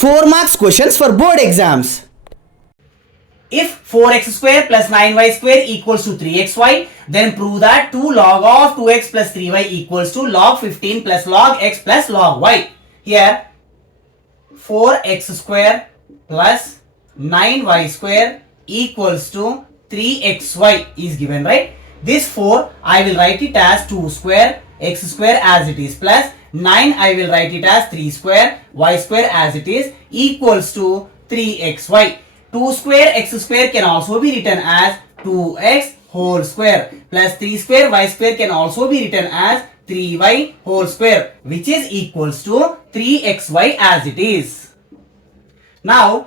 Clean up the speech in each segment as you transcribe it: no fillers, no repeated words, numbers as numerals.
4 marks questions for board exams. If 4x square plus 9y square equals to 3xy, then prove that 2 log of 2x plus 3y equals to log 15 plus log x plus log y. Here 4x square plus 9y square equals to 3xy is given, right? This 4 I will write it as 2 square, x square as it is, plus 9 I will write it as 3 square, y square as it is, equals to 3xy. 2 square x square can also be written as 2x whole square, plus 3 square y square can also be written as 3y whole square, which is equals to 3xy as it is. Now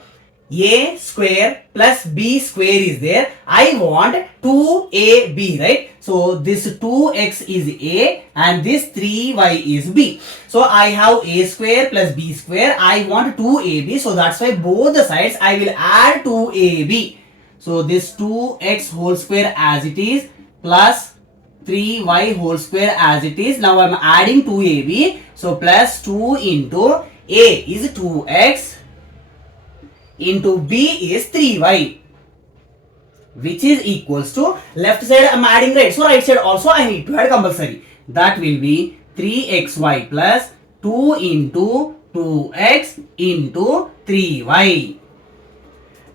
a square plus b square is there. I want 2ab, right? So this 2x is a and this 3y is b. So I have a square plus b square. I want 2ab. So that's why both the sides I will add 2ab. So this 2x whole square as it is plus 3y whole square as it is. Now I'm adding 2ab. So plus 2 into a is 2x into b is 3y, which is equals to, left side I am adding, right? So right side also I need to add compulsory. That will be 3xy plus 2 into 2x into 3y.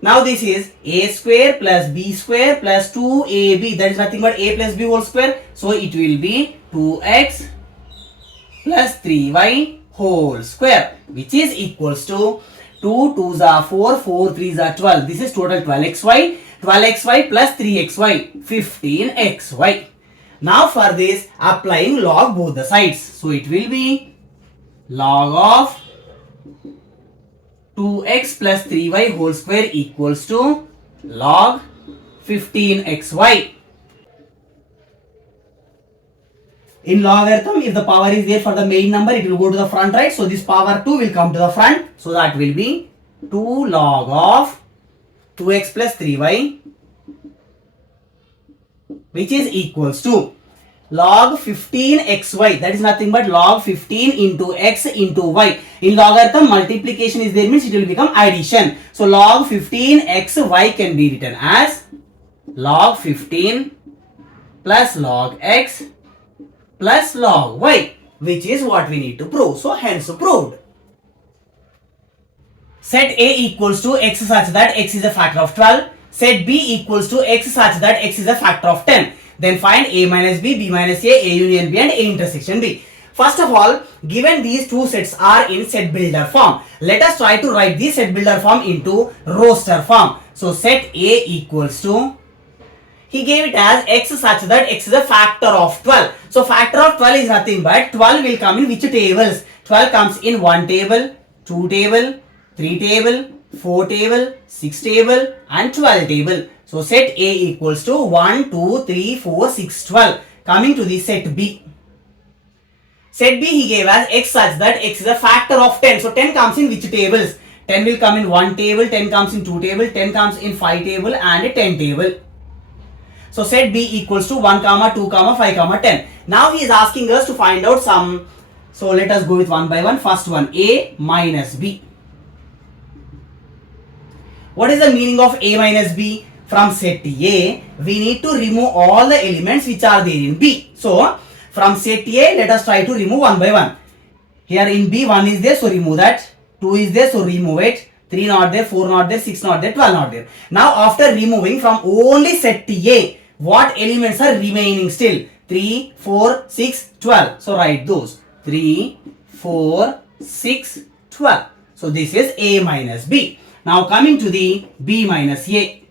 Now this is a square plus b square plus 2ab. That is nothing but a plus b whole square. So it will be 2x plus 3y whole square, which is equals to 2 2s are 4, 4 3s are 12. This is total 12xy. 12xy plus 3xy, 15xy. Now for this, applying log both the sides. So it will be log of 2x plus 3y whole square equals to log 15xy. In logarithm, if the power is there for the main number, it will go to the front, right? So this power 2 will come to the front. So that will be 2 log of 2x plus 3y, which is equals to log 15xy. That is nothing but log 15 into x into y. In logarithm, multiplication is there, means it will become addition. So log 15xy can be written as log 15 plus log x plus log y, which is what we need to prove. So hence proved. Set A equals to x such that x is a factor of 12. Set B equals to x such that x is a factor of 10. Then find A minus B, B minus A union B and A intersection B. First of all, given these two sets are in set builder form, let us try to write the set builder form into roster form. So set A equals to, he gave it as x such that x is a factor of 12. So factor of 12 is nothing but 12 will come in which tables? 12 comes in 1 table, 2 table, 3 table, 4 table, 6 table and 12 table. So set A equals to 1, 2, 3, 4, 6, 12. Coming to the set B. Set B he gave as x such that x is a factor of 10. So 10 comes in which tables? 10 will come in 1 table, 10 comes in 2 table, 10 comes in 5 table and 10 table. So set B equals to 1, 2, 5, 10. Now he is asking us to find out some. So let us go with one by one. First one, A minus B. What is the meaning of A minus B? From set A, we need to remove all the elements which are there in B. So from set A, let us try to remove one by one. Here in B, 1 is there, so remove that. 2 is there, so remove it. 3 not there, 4 not there, 6 not there, 12 not there. Now after removing from only set A, what elements are remaining still? 3, 4, 6, 12. So write those. 3, 4, 6, 12. So this is A minus B. Now coming to the B minus A.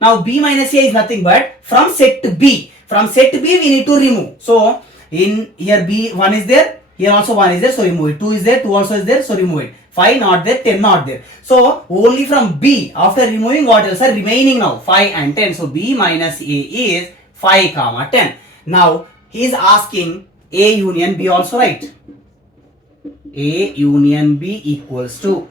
Now B minus A is nothing but from set B. From set B we need to remove. So in here B 1 is there. Here also 1 is there, so remove it. 2 is there, 2 also is there, so remove it. 5 not there, 10 not there. So only from B, after removing what else are remaining now? 5 and 10. So B minus A is 5, 10. Now he is asking A union B also, right? A union B equals to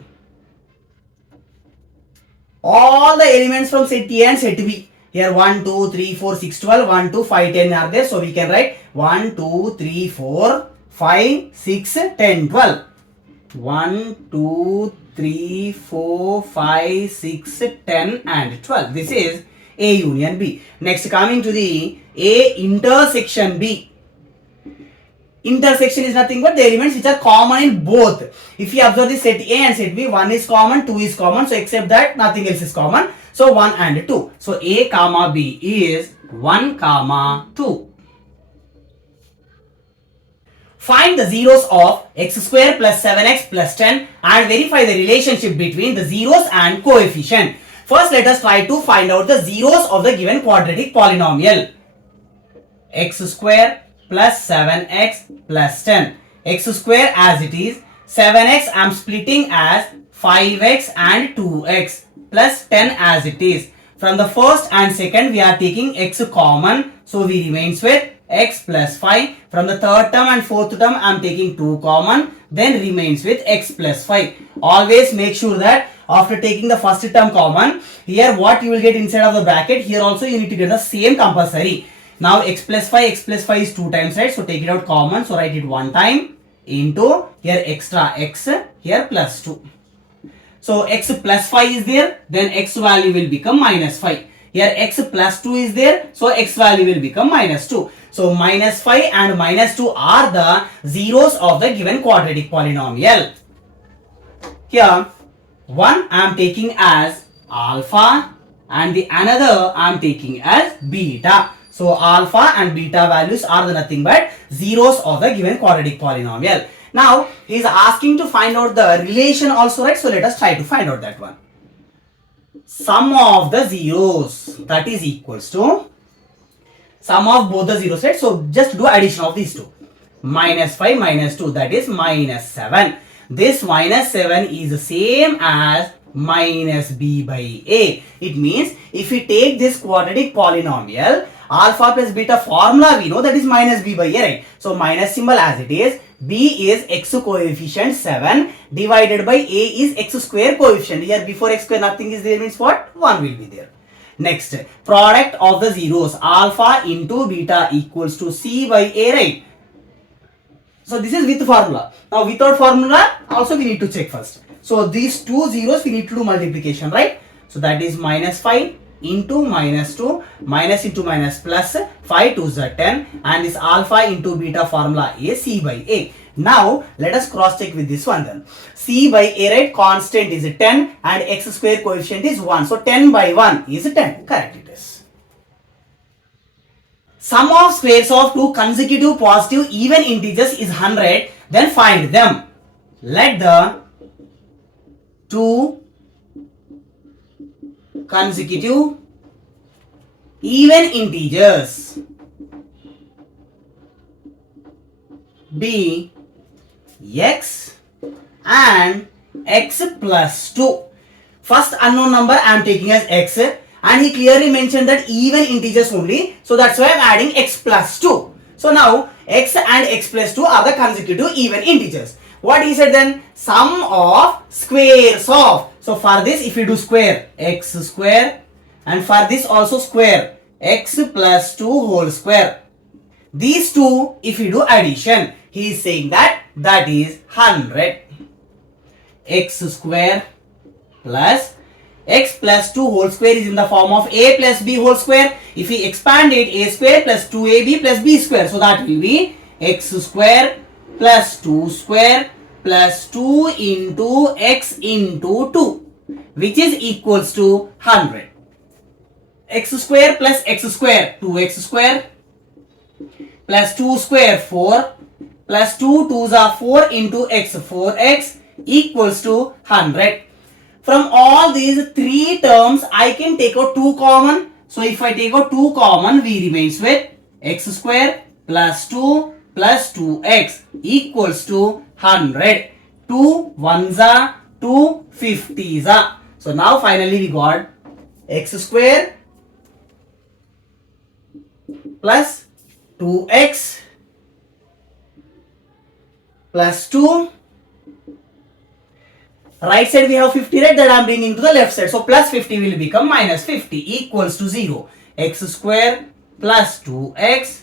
all the elements from set A and set B. Here 1, 2, 3, 4, 6, 12, 1, 2, 5, 10 are there. So we can write 1, 2, 3, 4, 5, 6, 10, 12. 1, 2, 3, 4, 5, 6, 10 and 12. This is A union B. Next, coming to the A intersection B. Intersection is nothing but the elements which are common in both. If you observe the set A and set B, 1 is common, 2 is common. So except that nothing else is common. So 1 and 2. So A comma B is 1 comma 2. Find the zeros of x square plus 7x plus 10 and verify the relationship between the zeros and coefficient. First, let us try to find out the zeros of the given quadratic polynomial. X square plus 7x plus 10. X square as it is, 7x I am splitting as 5x and 2x plus 10 as it is. From the first and second we are taking x common, so we remains with x plus 5. From the third term and fourth term I am taking 2 common, then remains with x plus 5. Always make sure that after taking the first term common, here what you will get inside of the bracket, here also you need to get the same compulsory. Now x plus 5 is 2 times, right? So take it out common, so write it 1 time into here extra x, here plus 2. So x plus 5 is there, then x value will become minus 5. Here x plus 2 is there, so x value will become minus 2. So minus 5 and minus 2 are the zeros of the given quadratic polynomial. Here one I am taking as alpha and the another I am taking as beta. So alpha and beta values are the nothing but zeros of the given quadratic polynomial. Now he is asking to find out the relation also, right? So let us try to find out that one. Sum of the zeros, that is equals to sum of both the zeros, right? So just do addition of these two. Minus 5 minus 2, that is minus 7. This minus 7 is the same as minus b by a. It means if we take this quadratic polynomial, alpha plus beta formula we know, that is minus b by a, right? So minus symbol as it is, b is x coefficient 7 divided by a is x square coefficient. Here before x square nothing is there, means what? 1 will be there. Next, product of the zeros, alpha into beta equals to c by a, right? So this is with formula. Now without formula also we need to check first. So these two zeros we need to do multiplication, right? So that is minus 5 into minus 2, minus into minus plus, 5 2s are 10, and this alpha into beta formula is c by a. Now let us cross check with this one then. C by a, right, constant is 10 and x square coefficient is 1. So 10 by 1 is 10. Correct it is. Sum of squares of two consecutive positive even integers is 100. Then find them. Let the two consecutive even integers be x and x plus 2. First unknown number I am taking as x, and he clearly mentioned that even integers only, so that's why I am adding x plus 2. So now x and x plus 2 are the consecutive even integers. What he said then? Sum of squares of. So for this if we do square, x square, and for this also square, x plus 2 whole square. These two if we do addition, he is saying that that is 100. X square plus x plus 2 whole square is in the form of a plus b whole square. If we expand it, a square plus 2ab plus b square. So that will be x square plus 2 square plus 2 into x into 2, which is equals to 100. X square plus x square, 2x square plus 2 square 4 plus 2 2s are 4 into x, 4x equals to 100. From all these three terms I can take out 2 common. So if I take out 2 common, we remains with x square plus 2 plus 2x equals to 100. 2 1s are 2 50s are. So now finally we got x square plus 2x plus 2. Right side we have 50, right? That I am bringing to the left side. So plus 50 will become minus 50 equals to 0. X square plus 2x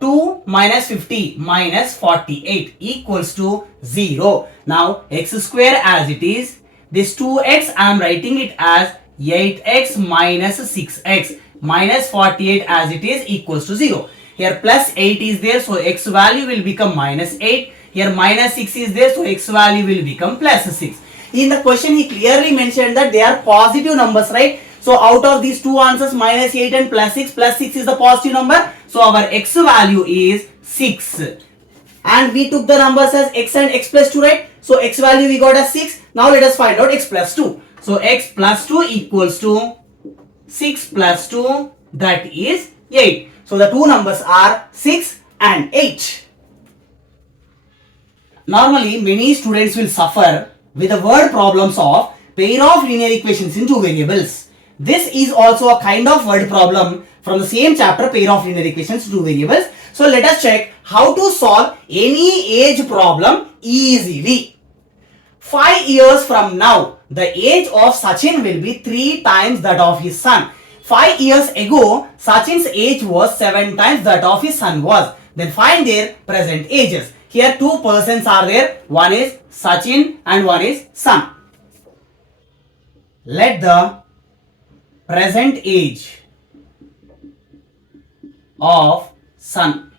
2 minus 50 minus 48 equals to 0. Now x square as it is. This 2x I am writing it as 8x minus 6x minus 48 as it is equals to 0. Here plus 8 is there, so x value will become minus 8. Here minus 6 is there, so x value will become plus 6. In the question he clearly mentioned that they are positive numbers, right? So out of these two answers, minus 8 and plus 6 is the positive number. So our x value is 6. And we took the numbers as x and x plus 2, right? So x value we got as 6. Now let us find out x plus 2. So x plus 2 equals to 6 plus 2, that is 8. So the two numbers are 6 and 8. Normally many students will suffer with the word problems of pair of linear equations in two variables. This is also a kind of word problem from the same chapter, pair of linear equations, two variables. So let us check how to solve any age problem easily. 5 years from now, the age of Sachin will be 3 times that of his son. 5 years ago, Sachin's age was 7 times that of his son was. Then find their present ages. Here two persons are there. One is Sachin and one is son. Let the present age of son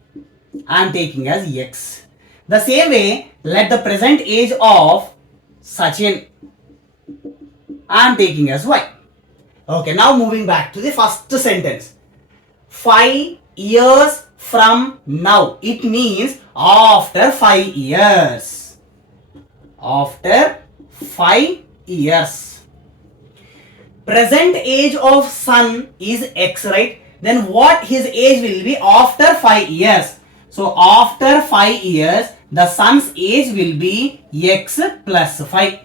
I am taking as x. The same way, let the present age of Sachin I am taking as y. Okay, now moving back to the first sentence. 5 years from now. It means after 5 years. After 5 years. Present age of son is x, right? Then what his age will be after 5 years? So after 5 years, the son's age will be x plus 5.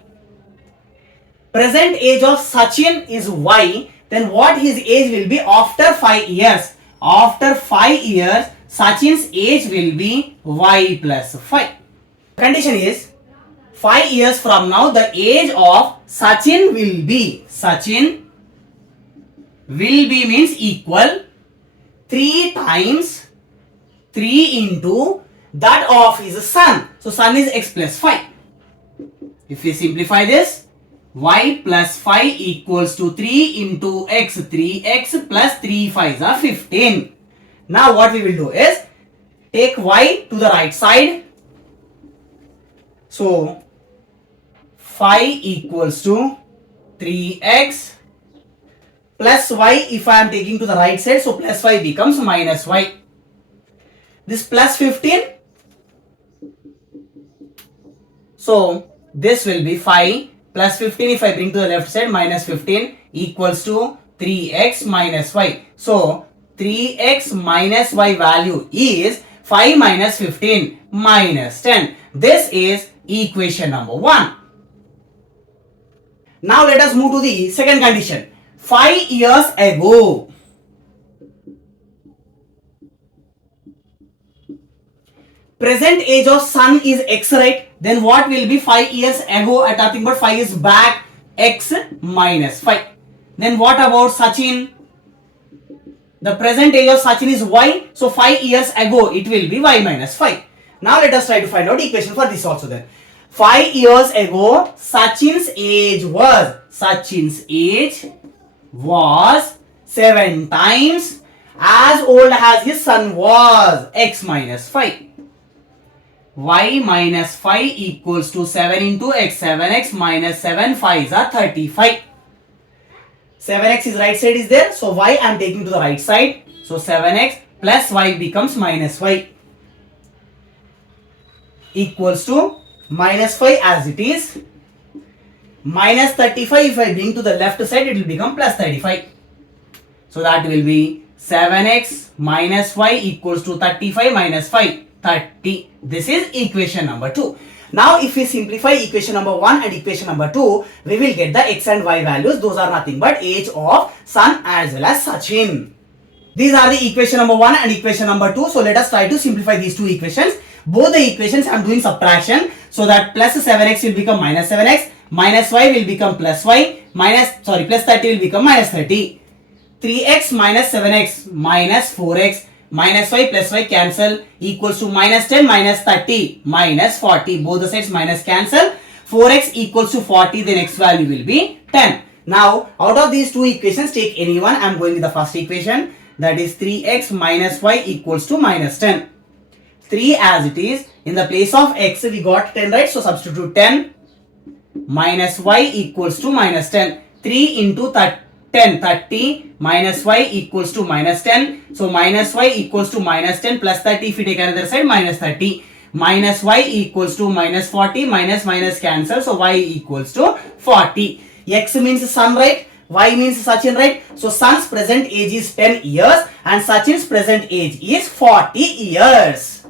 Present age of Sachin is y. Then what his age will be after 5 years? After 5 years, Sachin's age will be y plus 5. Condition is 5 years from now, the age of Sachin will be means equal 3 times 3 into that of his son. So son is x plus 5. If we simplify this, y plus 5 equals to 3 into x, 3x plus 3 5s are 15. Now what we will do is take y to the right side. So 5 equals to 3x plus y, if I am taking to the right side, so plus 5 becomes minus y. This plus 15, so this will be 5 plus 15, if I bring to the left side, minus 15 equals to 3x minus y. So 3x minus y value is 5 minus 15 minus 10. This is equation number 1. Now let us move to the second condition. 5 years ago. Present age of son is x, right? Then what will be 5 years ago at nothing but 5 years back, x minus 5. Then what about Sachin? The present age of Sachin is y. So 5 years ago it will be y minus 5. Now let us try to find out equation for this also then. 5 years ago Sachin's age was 7 times as old as his son was, x minus 5. Y minus 5 equals to 7 into x. 7x minus 7 5s are 35. 7x is right side is there, so y I am taking to the right side. So 7x plus y becomes minus y equals to minus 5 as it is. Minus 35, if I bring to the left side, it will become plus 35. So that will be 7x minus y equals to 35 minus 5, 30. This is equation number 2. Now if we simplify equation number 1 and equation number 2, we will get the x and y values. Those are nothing but age of son as well as Sachin. These are the equation number 1 and equation number 2. So let us try to simplify these two equations. Both the equations I am doing subtraction, so that plus 7x will become minus 7x, minus y will become plus y, plus 30 will become minus 30. 3x minus 7x minus 4x minus y plus y cancel equals to minus 10 minus 30 minus 40. Both the sides minus cancel. 4x equals to 40, then x value will be 10. Now out of these two equations take any one. I am going with the first equation, that is 3x minus y equals to minus 10. 3 as it is, in the place of x we got 10, right? So substitute 10 minus y equals to minus 10. 3 into 10, 30 minus y equals to minus 10. So minus y equals to minus 10 plus 30. If we take another side, minus 30. Minus y equals to minus 40. Minus minus cancel. So y equals to 40. X means sun, right? Y means Sachin, right? So son's present age is 10 years and Sachin's present age is 40 years.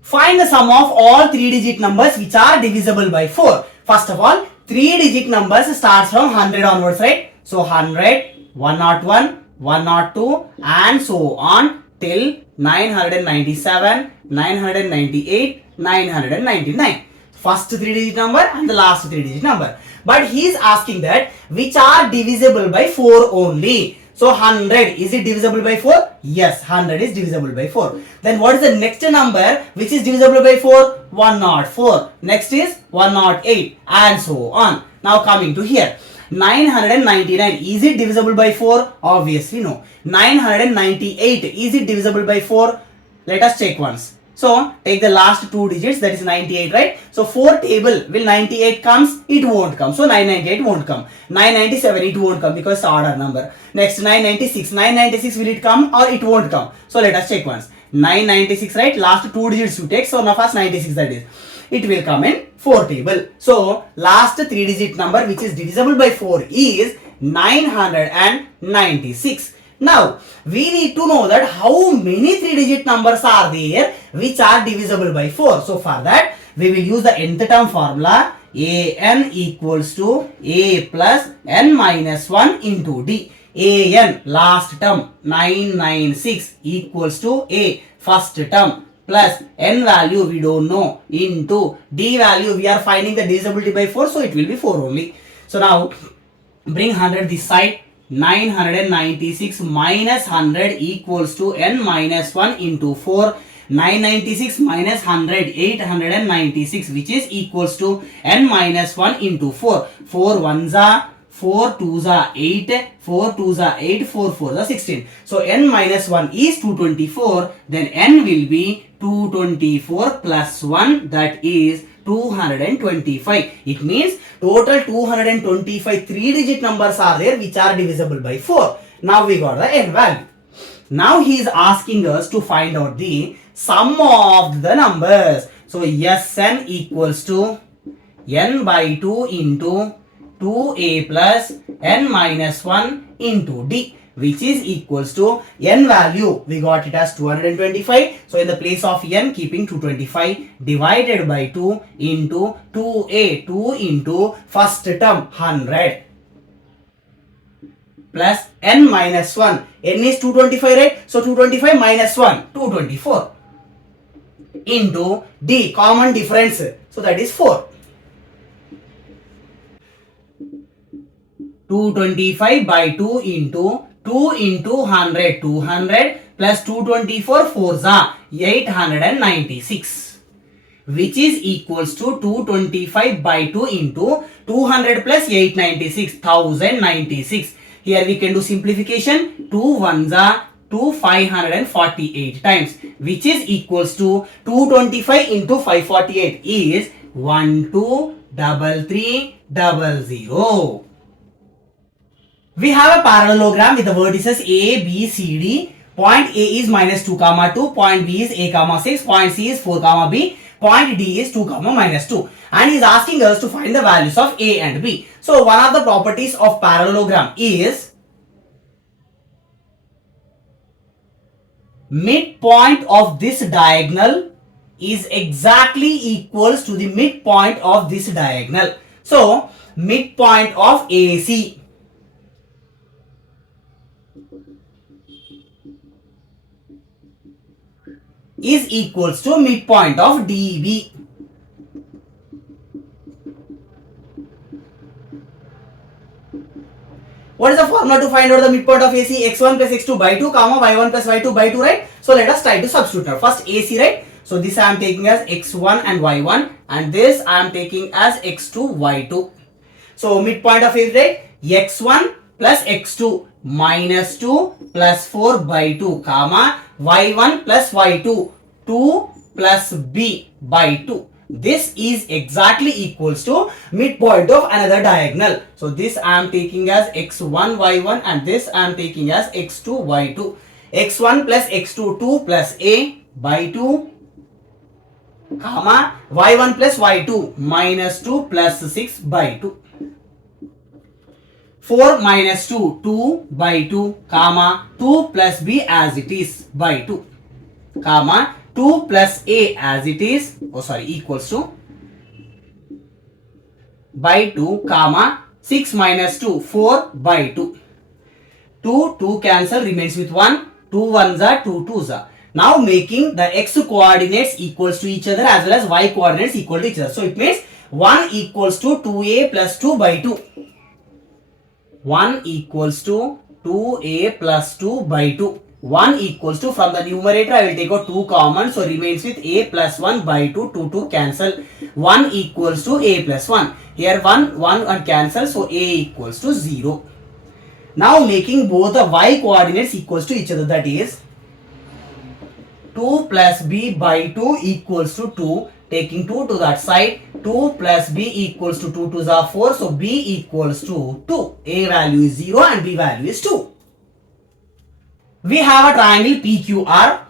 Find the sum of all 3-digit numbers which are divisible by 4. First of all, 3-digit numbers starts from 100 onwards, right? So 100, 101, 102 and so on till 997, 998, 999. First 3-digit number and the last 3-digit number. But he is asking that which are divisible by 4 only. So 100, is it divisible by 4? Yes, 100 is divisible by 4. Then what is the next number which is divisible by 4? 104. Next is 108 and so on. Now coming to here. 999, is it divisible by 4? Obviously no. 998, is it divisible by 4? Let us check once. So take the last 2 digits, that is 98, right? So 4 table, will 98 comes? It won't come. So 998 won't come. 997 it won't come because it's order number. Next 996, 996 will it come or it won't come? So let us check once. 996, right? Last 2 digits you take. So now first 96, that is. It will come in 4 table. So last 3-digit number which is divisible by 4 is 996. Now we need to know that how many 3-digit numbers are there which are divisible by 4. So for that we will use the nth term formula. An equals to a plus n minus 1 into d. An last term 996 equals to a first term plus n value we don't know into d value we are finding the divisibility by 4, so it will be 4 only. So now bring 100 this side. 996 minus 100 equals to n minus 1 into 4. 996 minus 100, 896, which is equals to n minus 1 into 4. 4 1s are 4 2s are 8, 4 2s are 8, 4 4s are 16. So n minus 1 is 224, then n will be 224 plus 1, that is 225. It means total 225 3-digit numbers are there which are divisible by 4. Now we got the n value. Now he is asking us to find out the sum of the numbers. So Sn equals to n by 2 into 2a plus n minus 1 into d, which is equals to n value we got it as 225. So in the place of n keeping 225 divided by 2 into 2a, 2 into first term 100 plus n minus 1. N is 225, right? So 225 minus 1, 224 into d, common difference. So that is 4. 225 by 2 into 2 into 100, 200 plus 224 4s are 896, which is equals to 225 by 2 into 200 plus 896, 1096. Here we can do simplification. 2 1s are 2 548 times, which is equals to 225 into 548 is 123300. We have a parallelogram with the vertices A, B, C, D. Point A is minus 2 comma 2, point B is A comma 6, point C is 4 comma B, point D is 2 comma minus 2. And he is asking us to find the values of A and B. So one of the properties of parallelogram is midpoint of this diagonal is exactly equals to the midpoint of this diagonal. So midpoint of AC is equals to midpoint of DB. What is the formula to find out the midpoint of AC? X1 plus X2 by 2, comma Y1 plus Y2 by 2, right? So let us try to substitute now. First AC, right? So this I am taking as X1 and Y1, and this I am taking as X2, Y2. So midpoint of AC, right? X1 plus X2 minus 2 plus 4 by 2, comma Y1 plus Y2 2 plus B by 2. This is exactly equals to midpoint of another diagonal. So this I am taking as X1 Y1 and this I am taking as X2 Y2. X1 plus X2 2 plus A by 2, comma Y1 plus Y2 minus 2 plus 6 by 2. 4 minus 2 2 by 2, comma 2 plus B as it is by 2, comma 2 plus A as it is, equals to by 2, comma 6 minus 2 4 by 2. 2 cancel, remains with 1. 2 ones are 2 twos are. Now making the x coordinates equals to each other as well as y coordinates equal to each other. So it means 1 equals to 2a plus 2 by 2. 1 equals to 2a plus 2 by 2. 1 equals to, from the numerator I will take out 2 common, so remains with a plus 1 by 2, 2 cancel. 1 equals to a plus 1. Here 1 and cancel, so a equals to 0. Now making both the y coordinates equals to each other, that is 2 plus b by 2 equals to 2. Taking 2 to that side, 2 plus b equals to 2 2s are 4, so b equals to 2. A value is 0 and b value is 2. We have a triangle PQR.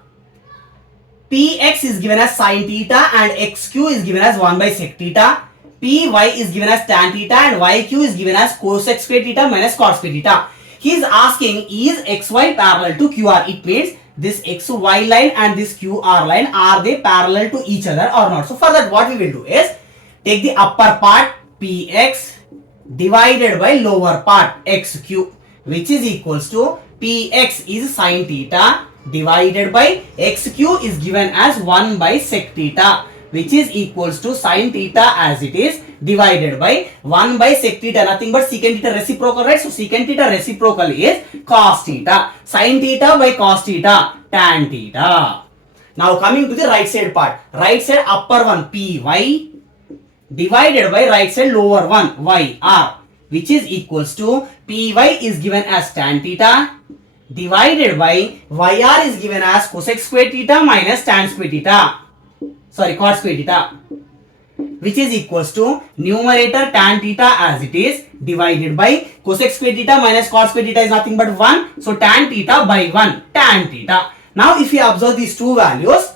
PX is given as sin theta and XQ is given as 1 by sec theta. PY is given as tan theta and YQ is given as cosec square theta minus cos square theta. He is asking, is XY parallel to QR? It means this XY line and this QR line, are they parallel to each other or not? So for that, what we will do is take the upper part PX divided by lower part XQ, which is equals to Px is sin theta divided by XQ is given as 1 by sec theta, which is equals to sin theta as it is divided by 1 by sec theta, nothing but secant theta reciprocal, right? So secant theta reciprocal is cos theta. Sin theta by cos theta, tan theta. Now coming to the right side part. Right side upper one Py divided by right side lower one Yr, which is equals to Py is given as tan theta divided by Yr is given as cosec square theta minus tan square theta. Cos square theta, which is equals to numerator tan theta as it is divided by cosec square theta minus cos square theta is nothing but 1. So tan theta by 1, tan theta. Now if you observe these two values,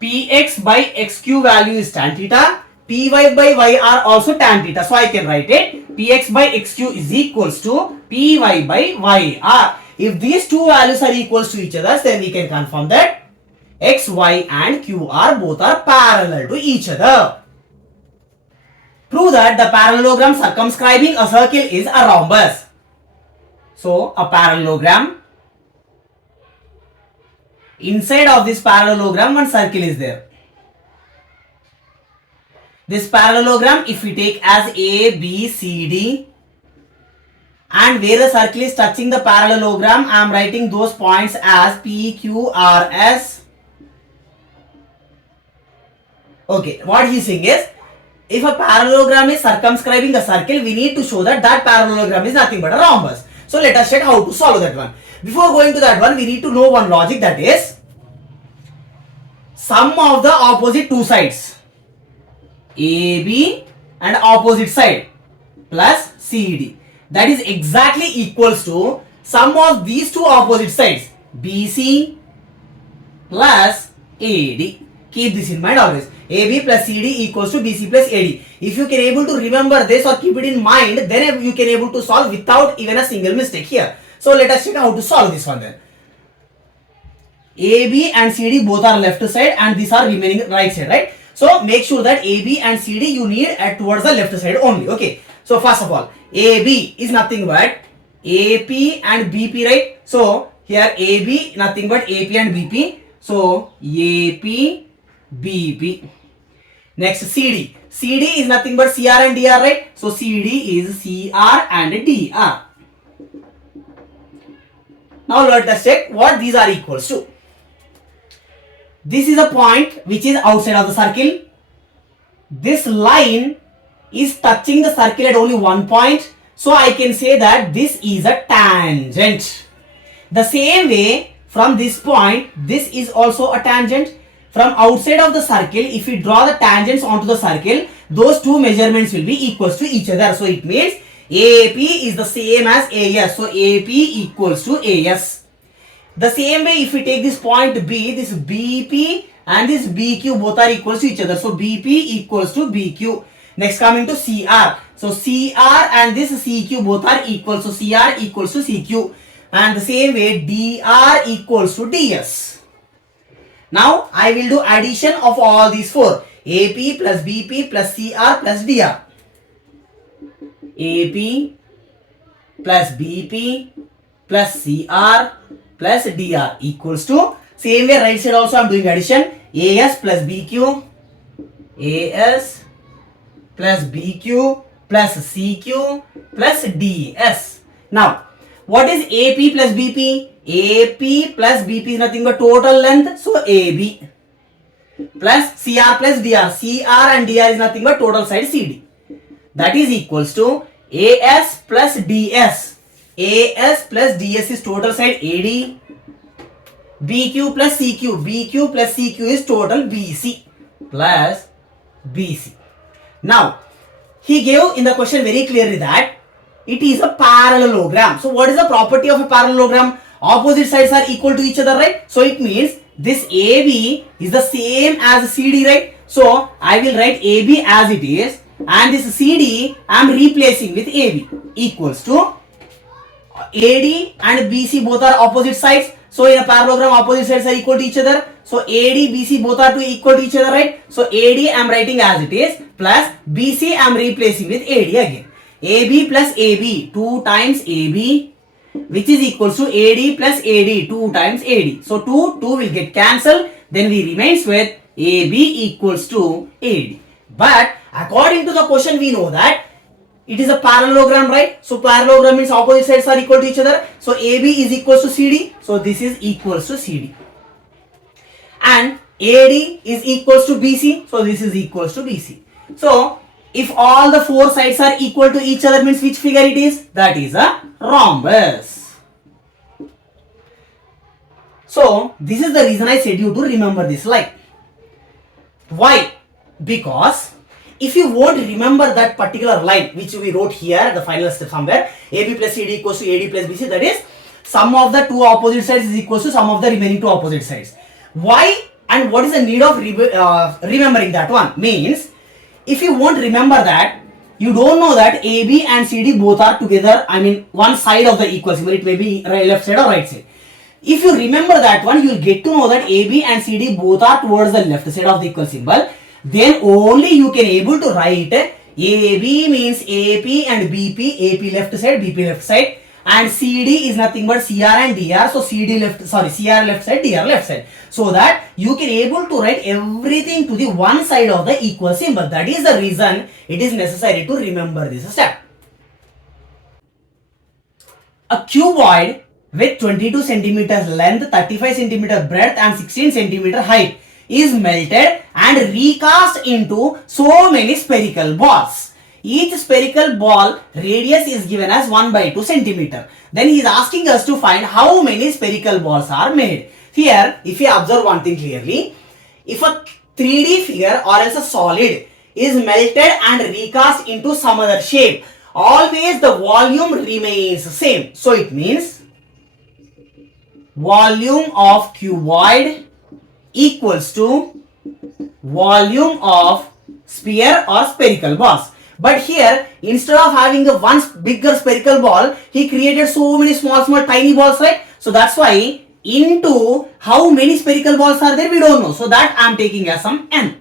Px by xq value is tan theta, Py by Yr also tan theta. So I can write it, Px by xq is equals to Py by Yr. If these two values are equals to each other, then we can confirm that x, y and q are both are parallel to each other. Prove that the parallelogram circumscribing a circle is a rhombus. So a parallelogram, inside of this parallelogram one circle is there. This parallelogram, if we take as A, B, C, D, and where the circle is touching the parallelogram, I am writing those points as P, Q, R, S. Okay, what he is saying is, if a parallelogram is circumscribing a circle, we need to show that that parallelogram is nothing but a rhombus. So let us check how to solve that one. Before going to that one, we need to know one logic, that is sum of the opposite two sides, AB and opposite side plus CD, that is exactly equals to sum of these two opposite sides, BC plus AD. Keep this in mind always. AB plus CD equals to BC plus AD. If you can able to remember this or keep it in mind, then you can able to solve without even a single mistake here. So let us check how to solve this one then. AB and CD both are left side and these are remaining right side, right? So make sure that AB and CD you need towards the left side only. Okay. So first of all, AB is nothing but AP and BP, right? So here AB nothing but AP and BP. So AP, BP. Next CD. CD is nothing but CR and DR, right? So CD is CR and DR. Now let us check what these are equals to. This is a point which is outside of the circle. This line is touching the circle at only one point. So I can say that this is a tangent. The same way from this point, this is also a tangent. From outside of the circle, if we draw the tangents onto the circle, those two measurements will be equals to each other. So it means AP is the same as AS. So AP equals to AS. The same way if we take this point B, this BP and this BQ both are equals to each other. So BP equals to BQ. Next coming to CR. So CR and this CQ both are equal. So CR equals to CQ. And the same way DR equals to DS. Now I will do addition of all these four. AP plus BP plus CR plus DR. AP plus BP plus CR plus DR equals to, same way right side also I am doing addition, AS plus BQ, AS plus BQ plus CQ plus DS. Now what is AP plus BP? AP plus BP is nothing but total length, so AB plus CR plus DR. CR and DR is nothing but total side CD. That is equals to AS plus DS. AS plus DS is total side AD. BQ plus CQ. BQ plus CQ is total BC plus BC. Now, he gave in the question very clearly that it is a parallelogram. So, what is the property of a parallelogram? Opposite sides are equal to each other, right? So, it means this AB is the same as CD, right? So, I will write AB as it is, and this CD I am replacing with AB equals to AD and BC both are opposite sides. So in a parallelogram opposite sides are equal to each other. So AD, BC both are equal to each other, right? So AD I am writing as it is plus BC I am replacing with AD again. AB plus AB 2 times AB, which is equals to AD plus AD 2 times AD. So 2 will get cancelled. Then we remains with AB equals to AD. But according to the question we know that it is a parallelogram, right? So parallelogram means opposite sides are equal to each other. So AB is equals to CD. So this is equals to CD. And AD is equals to BC. So this is equals to BC. So if all the four sides are equal to each other means which figure it is? That is a rhombus. So this is the reason I said you to remember this line. Why? Because if you won't remember that particular line which we wrote here at the final step somewhere, AB plus CD equals to AD plus BC, that is sum of the two opposite sides is equals to sum of the remaining two opposite sides. Why and what is the need of remembering that one? Means if you won't remember that, you don't know that AB and CD both are together, I mean one side of the equal symbol, it may be left side or right side. If you remember that one, you will get to know that AB and CD both are towards the left side of the equal symbol. Then only you can able to write AB means AP and BP, AP left side, BP left side, and CD is nothing but CR and DR. So CR left side, DR left side. So that you can able to write everything to the one side of the equal symbol. That is the reason it is necessary to remember this step. A cuboid with 22 centimeters length, 35 centimeter breadth and 16 centimeter height is melted and recast into so many spherical balls. Each spherical ball radius is given as 1/2 centimeter. Then he is asking us to find how many spherical balls are made. Here, if you observe one thing clearly, if a 3D figure or else a solid is melted and recast into some other shape, always the volume remains same. So it means volume of cuboid equals to volume of sphere or spherical balls. But here, instead of having a one bigger spherical ball, he created so many small tiny balls, right? So that's why into how many spherical balls are there, we don't know. So that I am taking as some n.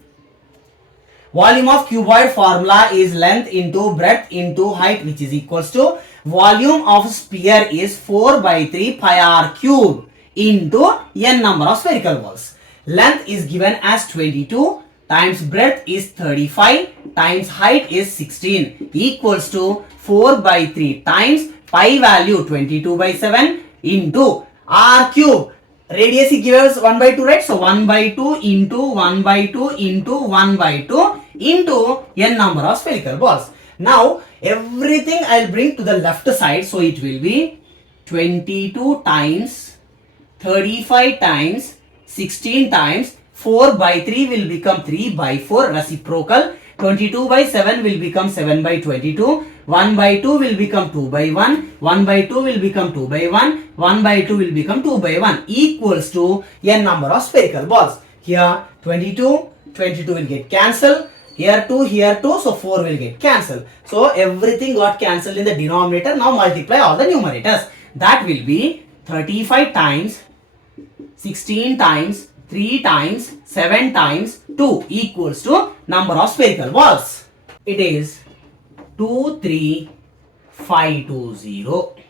Volume of cuboid formula is length into breadth into height, which is equals to volume of sphere is 4/3 pi r cube into n number of spherical balls. Length is given as 22, times breadth is 35 times height is 16 equals to 4 by 3 times pi value 22 by 7 into r cube. Radius he gives 1 by 2, right? So 1 by 2 into 1 by 2 into 1 by 2 into n number of spherical balls. Now everything I'll bring to the left side. So it will be 22 times 35 times 16 times 4 by 3 will become 3 by 4 reciprocal. 22 by 7 will become 7 by 22. 1 by 2 will become 2 by 1. 1 by 2 will become 2 by 1. 1 by 2 will become 2 by 1 equals to n number of spherical balls. Here 22, 22 will get cancelled. Here 2, so 4 will get cancelled. So everything got cancelled in the denominator. Now multiply all the numerators. That will be 35 times 16 times 3 times 7 times 2 equals to number of spherical balls. It is 23520.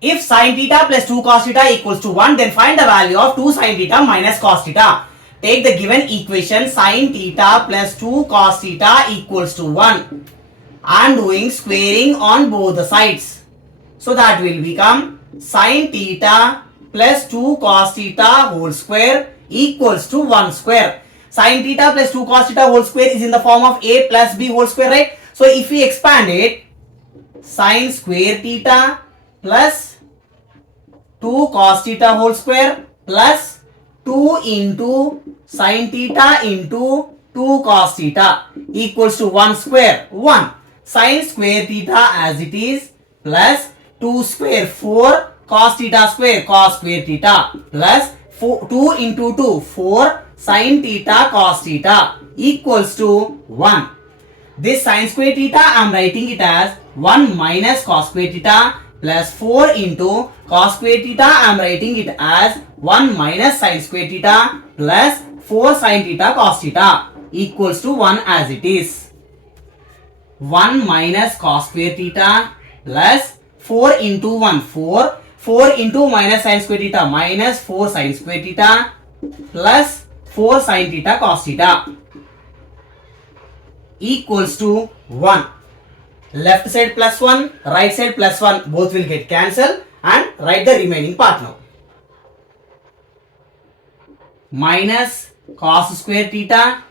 If sin theta plus 2 cos theta equals to 1, then find the value of 2 sin theta minus cos theta. Take the given equation sin theta plus 2 cos theta equals to 1. I am doing squaring on both the sides. So that will become sin theta plus 2 cos theta whole square equals to 1 square. Sin theta plus 2 cos theta whole square is in the form of a plus b whole square, right? So if we expand it, sin square theta plus 2 cos theta whole square plus 2 into sin theta into 2 cos theta equals to 1 square. 1 sin square theta as it is plus 2 square 4 cos theta square cos square theta plus 2 into 2 4 sin theta cos theta equals to 1. This sin square theta I am writing it as 1 minus cos square theta plus 4 into cos square theta I am writing it as 1 minus sin square theta plus 4 sin theta cos theta equals to 1 as it is. 1 minus cos square theta plus 4 into 1 4 4 into minus sin square theta minus 4 sin square theta plus 4 sin theta cos theta equals to 1. Left side plus 1, right side plus 1, both will get cancelled and write the remaining part now. Minus cos square theta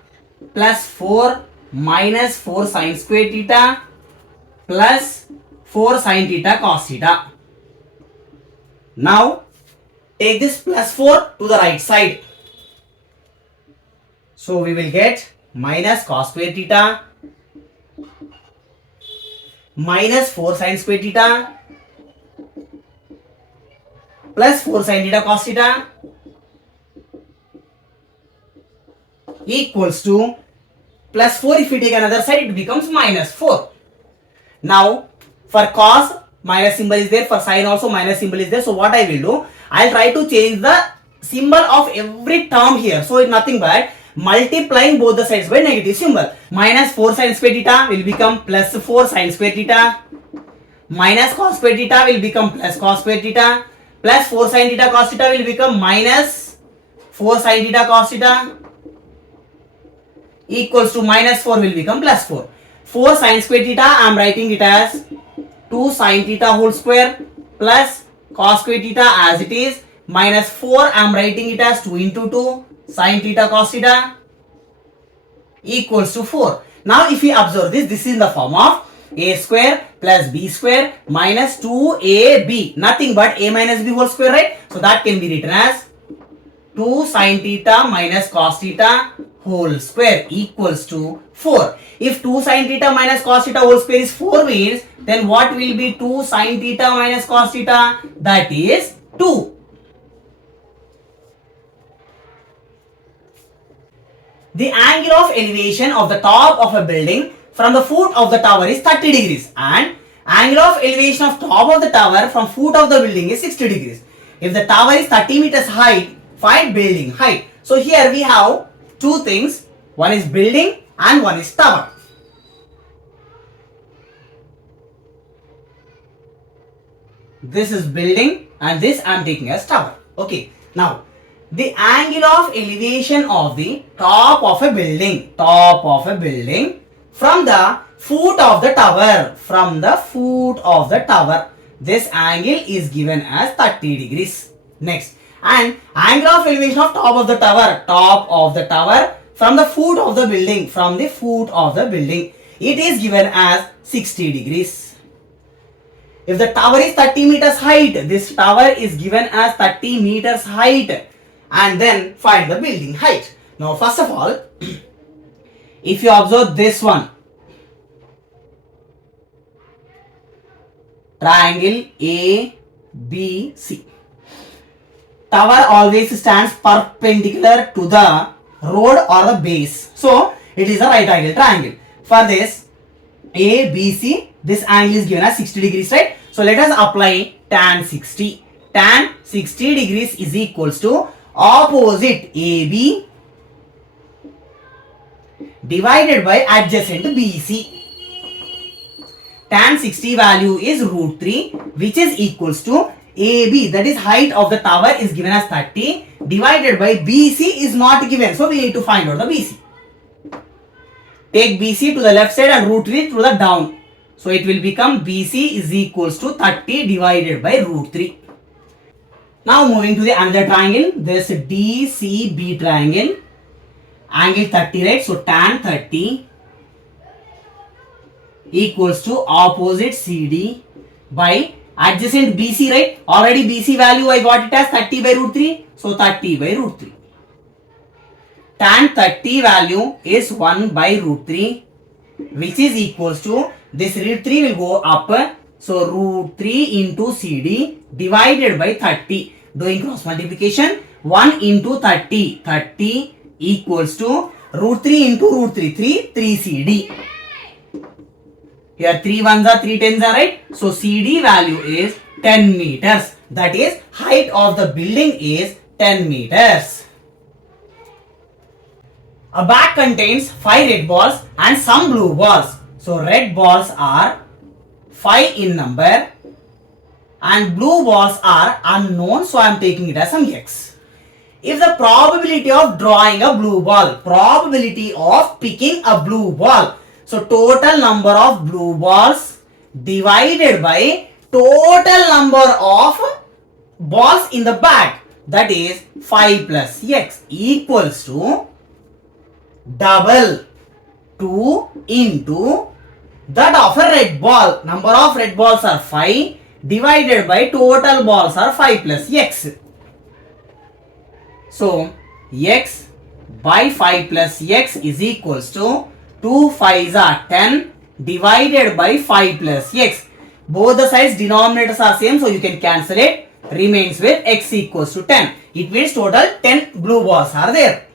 plus 4 minus 4 sin square theta plus 4 sin theta cos theta. Now take this plus 4 to the right side. So we will get minus cos square theta minus 4 sin square theta plus 4 sin theta cos theta equals to plus 4. If we take another side, it becomes minus 4. Now for cos minus symbol is there, for sin also minus symbol is there. So what I will do, I will try to change the symbol of every term here. So it's nothing but multiplying both the sides by negative symbol. Minus 4 sin square theta will become plus 4 sin square theta. Minus cos square theta will become plus cos square theta. Plus 4 sin theta cos theta will become minus 4 sin theta cos theta equals to minus 4 will become plus 4. 4 sin square theta I am writing it as 2 sin theta whole square plus cos square theta as it is minus 4 I am writing it as 2 into 2 sin theta cos theta equals to 4. Now if we observe this, this is in the form of a square plus b square minus 2ab, nothing but a minus b whole square, right? So that can be written as 2 sin theta minus cos theta whole square equals to 4. If 2 sin theta minus cos theta whole square is 4 means, then what will be 2 sin theta minus cos theta? That is 2. The angle of elevation of the top of a building from the foot of the tower is 30 degrees and angle of elevation of top of the tower from foot of the building is 60 degrees. If the tower is 30 meters high, find building height. So here we have two things, one is building and one is tower. This is building and this I am taking as tower. Okay, now the angle of elevation of the top of a building from the foot of the tower, this angle is given as 30 degrees. Next, and angle of elevation of top of the tower from the foot of the building, it is given as 60 degrees. If the tower is 30 meters height, this tower is given as 30 meters height, and then find the building height. Now first of all, if you observe this one, triangle ABC, tower always stands perpendicular to the road or the base, so it is a right angle triangle. For this ABC, this angle is given as 60 degrees, right? So let us apply tan 60. Tan 60 degrees is equals to opposite AB divided by adjacent BC. Tan 60 value is root 3, which is equals to AB, that is height of the tower, is given as 30 divided by BC is not given, so we need to find out the BC. Take BC to the left side and root 3 to the down. So it will become BC is equals to 30 divided by root 3. Now moving to the another triangle, this DCB triangle, angle 30, right? So tan 30 equals to opposite CD by adjacent BC, right? Already BC value I got it as 30 by root 3. So 30 by root 3. Tan 30 value is 1 by root 3, which is equals to, this root 3 will go up, so root 3 into CD divided by 30. Doing cross multiplication, 1 into 30, 30 equals to root 3 into root 3, 3 CD. Here 3 ones are 3 tens are, right? So CD value is 10 meters. That is, height of the building is 10 meters. A bag contains 5 red balls and some blue balls. So red balls are 5 in number and blue balls are unknown, so I am taking it as some X. If the probability of drawing a blue ball, probability of picking a blue ball, so total number of blue balls divided by total number of balls in the bag, that is 5 plus X, equals to double 2 into that of a red ball. Number of red balls are 5 divided by total balls are 5 plus X. So X by 5 plus X is equals to 2 5s are 10 divided by 5 plus X. Both the sides denominators are same, so you can cancel it. Remains with X equals to 10. It means total 10 blue balls are there.